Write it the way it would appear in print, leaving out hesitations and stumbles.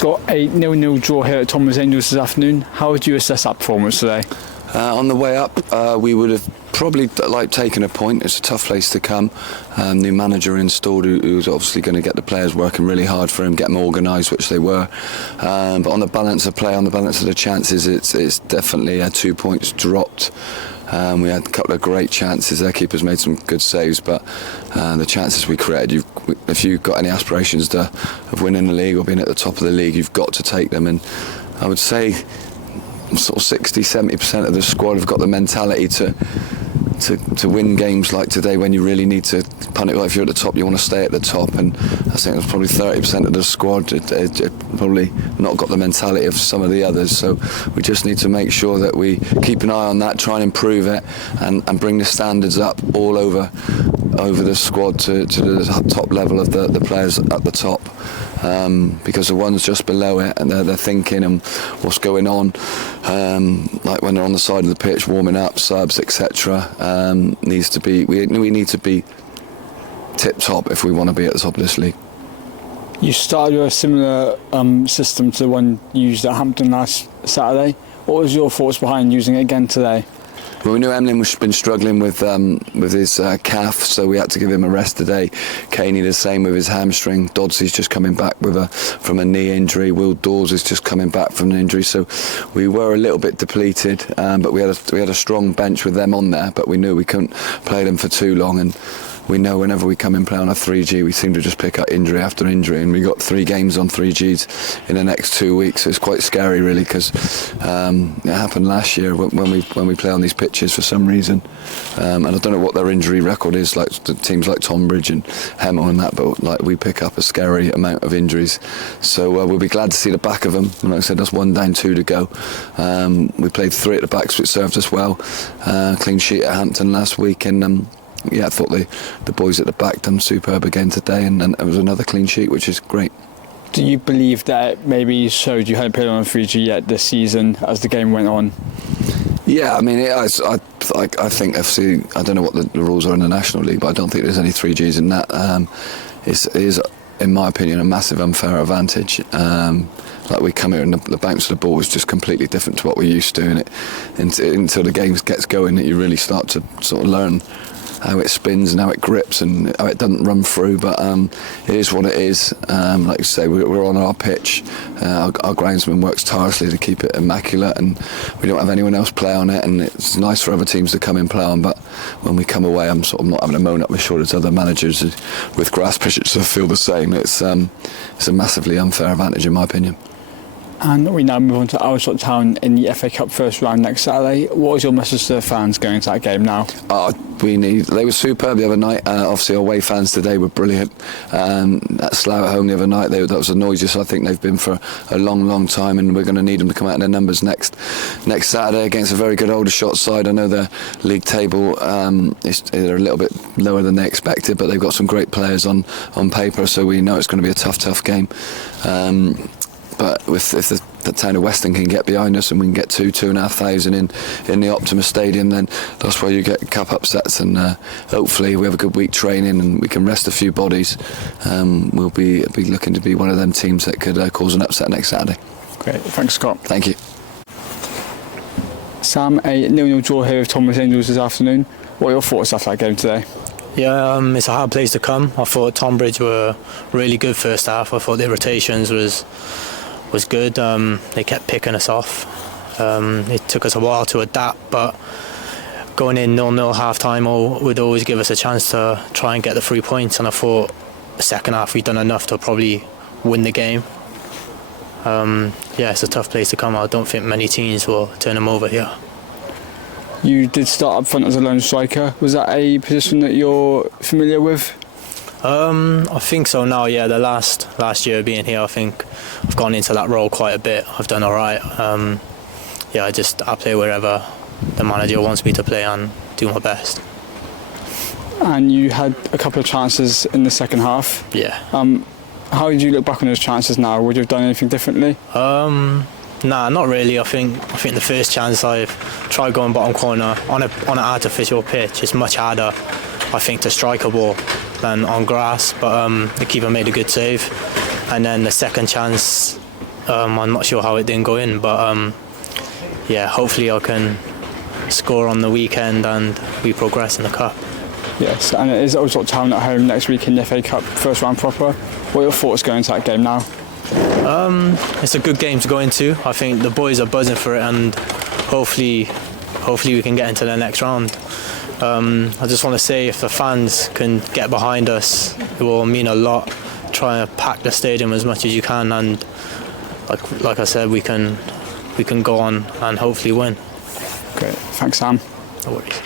Scott, a 0-0 draw here at Tonbridge Angels this afternoon. How would you assess that performance today? On the way up, we would have probably taken a point. It's a tough place to come. New manager installed who's obviously going to get the players working really hard for him, get them organised, which they were. But on the balance of play, on the balance of the chances, it's definitely 2 points dropped. We had a couple of great chances. Their keepers made some good saves, but the chances we created, if you've got any aspirations of winning the league or being at the top of the league, you've got to take them. And I would say sort of 60-70% of the squad have got the mentality to win games like today when you really need to punt it. Like if you're at the top, you want to stay at the top, and I think there's probably 30% of the squad it probably not got the mentality of some of the others. So we just need to make sure that we keep an eye on that, try and improve it, and bring the standards up all over the squad to the top level of the players at the top. Because the ones just below it, and they're thinking and what's going on, like when they're on the side of the pitch warming up, subs, etc. Needs to be. We need to be tip top if we want to be at the top of this league. You started with a similar system to the one used at Hampton last Saturday. What was your thoughts behind using it again today? Well, we knew Emlyn was been struggling with his calf, so we had to give him a rest today. 𝗁𝗁 the same with his hamstring. 𝗫𝗁𝗰𝗲's just coming back from a knee injury. 𝗁𝗁 is just coming back from an injury, so we were a little bit depleted. But we had a strong bench with them on there, but we knew we couldn't play them for too long. And we know whenever we come and play on a 3G, we seem to just pick up injury after injury, and we got 3 games on 3Gs in the next 2 weeks. So it's quite scary, really, because it happened last year when we play on these pitches for some reason. And I don't know what their injury record is, like the teams like Tonbridge and 𝗁𝗁 and that, but like we pick up a scary amount of injuries. So we'll be glad to see the back of them. And like I said, that's 1 down, 2 to go. We played 3 at the backs, which served us well. Clean sheet at Hampton last week, and yeah, I thought the boys at the back done superb again today, and it was another clean sheet, which is great. Do you believe that it maybe showed you hadn't played on a 3G yet this season as the game went on? Yeah, I mean, I think FC, I don't know what the rules are in the National League, but I don't think there's any 3Gs in that. It is, in my opinion, a massive unfair advantage. Like we come here and the bounce of the ball is just completely different to what we're used to, and until the game gets going, that you really start to sort of learn how it spins and how it grips and how it doesn't run through. But it is what it is. Like you say, we're on our pitch. Our groundsman works tirelessly to keep it immaculate, and we don't have anyone else play on it, and it's nice for other teams to come and play on. But when we come away, I'm sort of not having a moan up my shoulder to other managers with grass pitches to feel the same. It's a massively unfair advantage, in my opinion. And we now move on to Owlshot Town in the FA Cup first round next Saturday. What is your message to the fans going into that game now? They were superb the other night. Obviously, our away fans today were brilliant. That Slough at home the other night, that was the noisiest I think they've been for a long time, and we're going to need them to come out in their numbers next Saturday against a very good Aldershot side. I know their league table they're a little bit lower than they expected, but they've got some great players on paper, so we know it's going to be a tough game. But if the town of Weston can get behind us and we can get 2,500 in the Optima Stadium, then that's where you get cup upsets. And hopefully we have a good week training and we can rest a few bodies. We'll be looking to be one of them teams that could cause an upset next Saturday. Great, thanks Scott. Thank you. Sam, a 0-0 draw here with Tonbridge Angels this afternoon. What are your thoughts after that game today? Yeah, it's a hard place to come. I thought Tonbridge were really good first half. I thought their rotations was good. They kept picking us off. It took us a while to adapt, but going in 0-0 half-time would always give us a chance to try and get the 3 points, and I thought the second half we'd done enough to probably win the game. Yeah, it's a tough place to come. I don't think many teams will turn them over here. You did start up front as a lone striker. Was that a position that you're familiar with? I think so now, yeah. The last year being here, I think I've gone into that role quite a bit. I've done all right. Yeah, I play wherever the manager wants me to play and do my best. And you had a couple of chances in the second half. Yeah. How did you look back on those chances now? Would you have done anything differently? Nah, not really. I think the first chance I've tried going bottom corner on an artificial pitch. It's much harder, I think, to strike a ball than on grass. But the keeper made a good save. And then the second chance, I'm not sure how it didn't go in, but yeah, hopefully I can score on the weekend and we progress in the cup. Yes, and it is also Town at home next week in the FA Cup first round proper. What are your thoughts going into that game now? It's a good game to go into. I think the boys are buzzing for it, and hopefully we can get into the next round. I just want to say, if the fans can get behind us, it will mean a lot. Try and pack the stadium as much as you can, and like I said, we can go on and hopefully win. Great, thanks Sam. No worries.